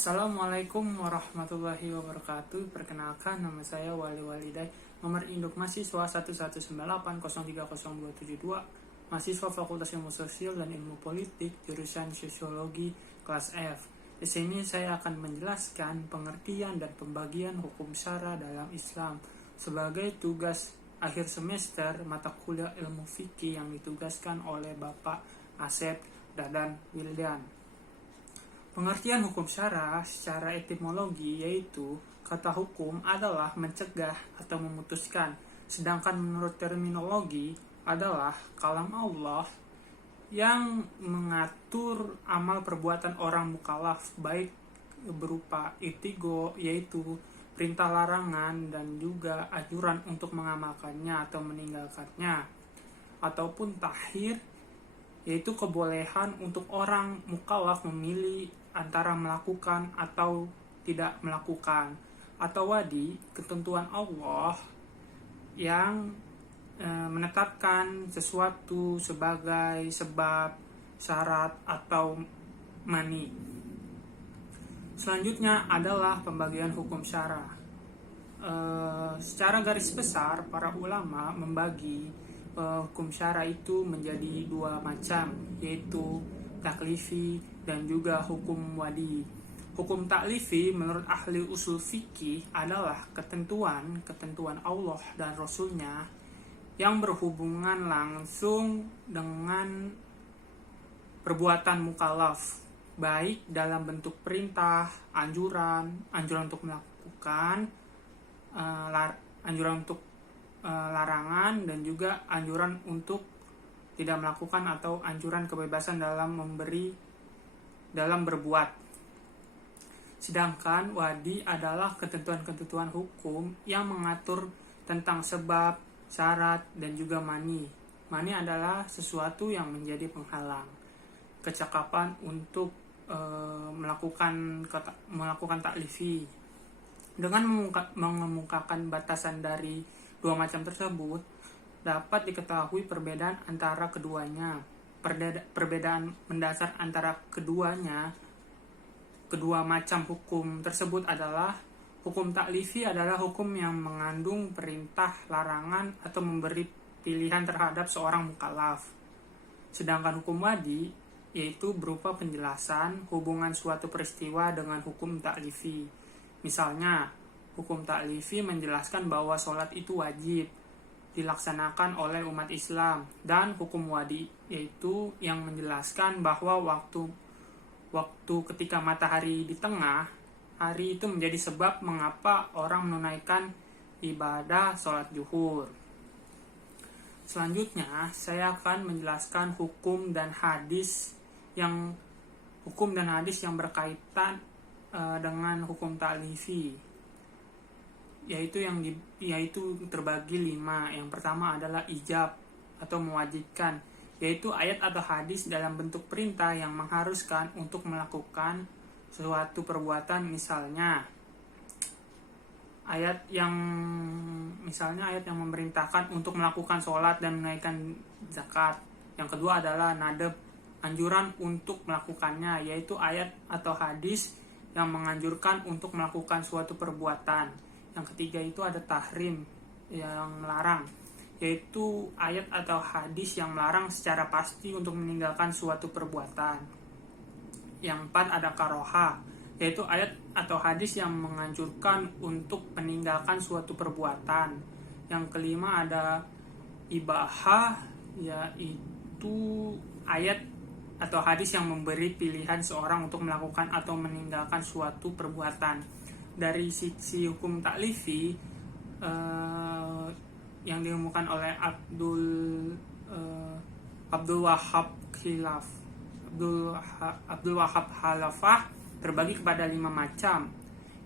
Assalamualaikum warahmatullahi wabarakatuh. Perkenalkan, nama saya Wali Waliday. Nomor induk mahasiswa 11980302272. Mahasiswa Fakultas Ilmu Sosial dan Ilmu Politik, jurusan Sosiologi, kelas F. Di sini saya akan menjelaskan pengertian dan pembagian hukum syara dalam Islam sebagai tugas akhir semester mata kuliah ilmu fikih yang ditugaskan oleh Bapak Asep Dadan Wildan. Pengertian hukum syara secara etimologi yaitu kata hukum adalah mencegah atau memutuskan, sedangkan menurut terminologi adalah kalam Allah yang mengatur amal perbuatan orang mukallaf, baik berupa itigo yaitu perintah larangan dan juga anjuran untuk mengamalkannya atau meninggalkannya, ataupun tahir yaitu kebolehan untuk orang mukallaf memilih antara melakukan atau tidak melakukan, atau wadi ketentuan Allah yang menetapkan sesuatu sebagai sebab, syarat, atau mani. Selanjutnya adalah pembagian hukum syara. Secara garis besar, para ulama membagi hukum syara itu menjadi dua macam, yaitu taklifi dan juga hukum wadi. Hukum taklifi menurut ahli usul fikih adalah ketentuan Allah dan Rasulnya yang berhubungan langsung dengan perbuatan mukallaf, baik dalam bentuk perintah, anjuran untuk melakukan, anjuran untuk larangan, dan juga anjuran untuk tidak melakukan atau anjuran kebebasan dalam berbuat. Sedangkan wadi adalah ketentuan-ketentuan hukum yang mengatur tentang sebab, syarat, dan juga mani. Mani adalah sesuatu yang menjadi penghalang kecakapan untuk melakukan taklifi. Dengan mengemukakan batasan dari dua macam tersebut, dapat diketahui perbedaan antara keduanya. Perbedaan mendasar antara kedua macam hukum tersebut adalah hukum taklifi adalah hukum yang mengandung perintah, larangan, atau memberi pilihan terhadap seorang mukallaf. Sedangkan hukum wadi yaitu berupa penjelasan hubungan suatu peristiwa dengan hukum taklifi. Misalnya, hukum taklifi menjelaskan bahwa sholat itu wajib dilaksanakan oleh umat Islam, dan hukum wadi yaitu yang menjelaskan bahwa waktu ketika matahari di tengah hari itu menjadi sebab mengapa orang menunaikan ibadah sholat zuhur. Selanjutnya, saya akan menjelaskan hukum dan hadis yang berkaitan dengan hukum taklifi, yaitu terbagi 5. Yang pertama adalah ijab atau mewajibkan, yaitu ayat atau hadis dalam bentuk perintah yang mengharuskan untuk melakukan suatu perbuatan. Misalnya ayat yang memerintahkan untuk melakukan sholat dan menunaikan zakat. Yang kedua adalah nadab, anjuran untuk melakukannya, yaitu ayat atau hadis yang menganjurkan untuk melakukan suatu perbuatan. Yang ketiga itu ada tahrim, yang melarang, yaitu ayat atau hadis yang melarang secara pasti untuk meninggalkan suatu perbuatan. Yang 4 ada karoha, yaitu ayat atau hadis yang menganjurkan untuk meninggalkan suatu perbuatan. Yang kelima ada ibahah, yaitu ayat atau hadis yang memberi pilihan seorang untuk melakukan atau meninggalkan suatu perbuatan. Dari sisi hukum taklifi yang ditemukan oleh Abdul Wahab Khalafah terbagi kepada 5 macam,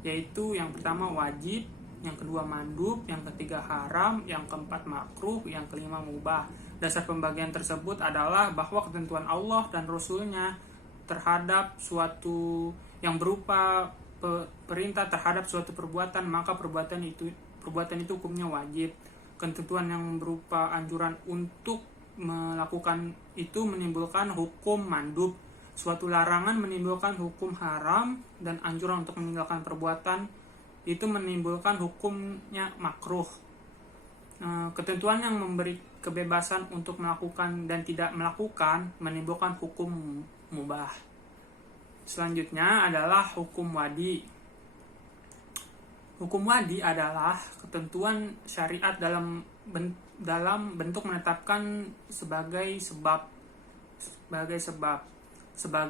yaitu yang pertama wajib, yang kedua mandub, yang ketiga haram, yang keempat makruh, yang kelima mubah. Dasar pembagian tersebut adalah bahwa ketentuan Allah dan Rasulnya terhadap suatu yang berupa perintah terhadap suatu perbuatan, maka perbuatan itu hukumnya wajib. Ketentuan yang berupa anjuran untuk melakukan itu menimbulkan hukum mandub, suatu larangan menimbulkan hukum haram dan anjuran untuk meninggalkan perbuatan itu menimbulkan hukumnya makruh. Ketentuan yang memberi kebebasan untuk melakukan dan tidak melakukan menimbulkan hukum mubah. Selanjutnya adalah hukum wadi. Hukum wadi adalah ketentuan syariat dalam bentuk menetapkan sebagai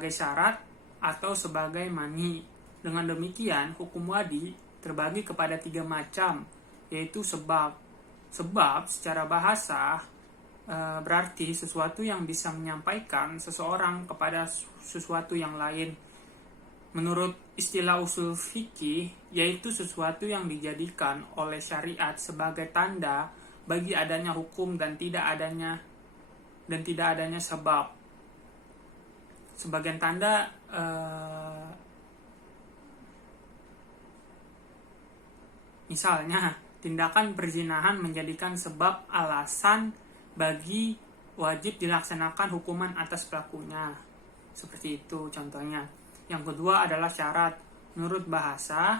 syarat atau sebagai mani. Dengan demikian, hukum wadi terbagi kepada 3 macam, yaitu sebab. Sebab secara bahasa berarti sesuatu yang bisa menyampaikan seseorang kepada sesuatu yang lain. Menurut istilah usul fikih, yaitu sesuatu yang dijadikan oleh syariat sebagai tanda bagi adanya hukum dan tidak adanya sebab. Sebagian tanda misalnya tindakan perzinahan menjadikan sebab alasan bagi wajib dilaksanakan hukuman atas pelakunya. Seperti itu contohnya. Yang kedua adalah syarat. Menurut bahasa,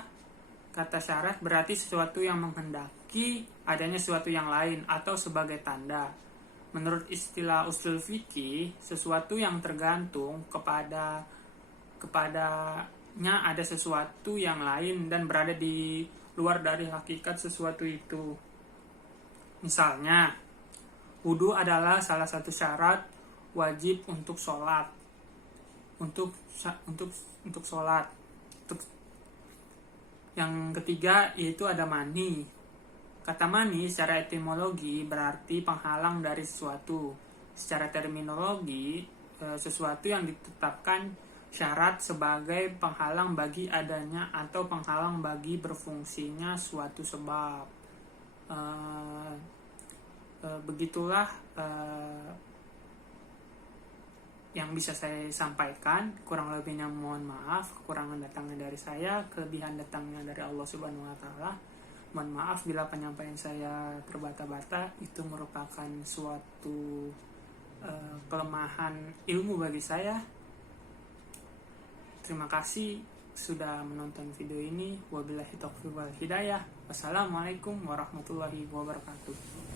kata syarat berarti sesuatu yang menghendaki adanya sesuatu yang lain atau sebagai tanda. Menurut istilah usul fikih, sesuatu yang tergantung kepadanya ada sesuatu yang lain dan berada di luar dari hakikat sesuatu itu. Misalnya, wudu adalah salah satu syarat wajib untuk sholat. Untuk sholat. Yang ketiga yaitu ada mani. Kata mani secara etimologi berarti penghalang dari sesuatu. Secara terminologi, sesuatu yang ditetapkan syarat sebagai penghalang bagi adanya atau penghalang bagi berfungsinya suatu sebab. Begitulah yang bisa saya sampaikan. Kurang lebihnya mohon maaf. Kekurangan datangnya dari saya, kelebihan datangnya dari Allah Subhanahu wa Ta'ala. Mohon maaf bila penyampaian saya terbata-bata. Itu merupakan suatu kelemahan ilmu bagi saya. Terima kasih sudah menonton video ini. Wabillahi taufiq wal hidayah. Wassalamualaikum warahmatullahi wabarakatuh.